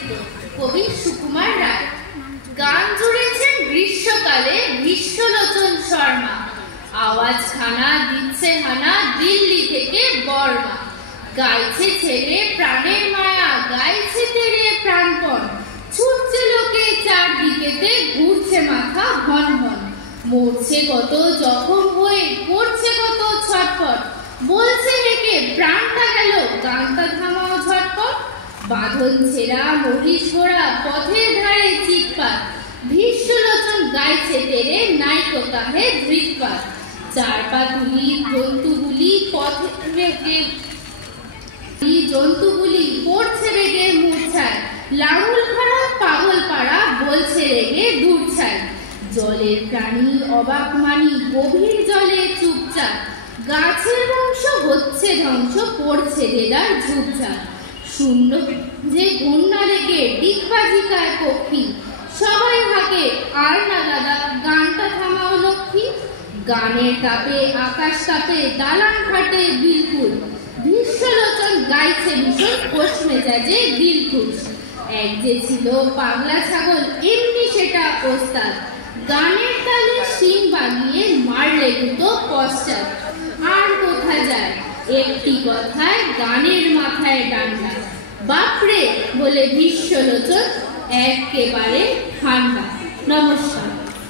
রচিত কবি সুকুমার রায়। গান জুড়েছেন গ্রীষ্মকালে বিশ্বলোচন শর্মা। আওয়াজ খানা দিচ্ছে হানা দিল্লি থেকে বর্মা। গাইছে ছেলে প্রাণের মায়া, গাইছে তেরে প্রাণপণ। ছুটছে লোকে চারদিকেতে, ঘুরছে মাথা ভন ভন। মরছে কত জখম হয়ে, করছে কত ছটফট। বলছে হেকে প্রাণটা গেল, গানটা থামাও ঝটপট। বাঁধন ছেঁড়া মহিষ ঘোড়া, পথের ধারে চিৎপাত। বিশ্বলোচন গাইছে তেরে, নাইকো কাহে ধৃতপাত। চার পা তুলি জন্তুগুলি পথে রেখে, জন্তুগুলি পড়ছে রেগে মূর্ছায়। লাঙল খারাপ পাগল পাড়া, বলছে রেগে দূরছায়। জলের প্রাণী অবাক মানি, গভীর জলে চুপচাপ। গাছের বংশ হচ্ছে ধ্বংস, পড়ছে দেদার ঝুপঝাপ। শূন্য যে ঘূর্ণা রেগে ডিগবাজিকায় পক্ষী। সবাই হাঁকে আর না দাদা, গানটা থামাও লক্ষ্মী। গানের তাপে আকাশ কাঁপে, দালান ফাটে বিলকুল। বিশ্বলোচন গাইছে ভীষণ খোশ মেজাজে দিলখুশ। এক যে ছিল পাগলা ছাগল, এমনি সেটা ওস্তাদ। গানের তালে শিং বাগিয়ে মারলে দুটো পশ্চাৎ। আর কোথা যায় একটি কথায়, গানের মাথায় ডান্ডা। বাপরে বলে বিশ্বলোচন একেবারে ঠান্ডা। নমস্কার।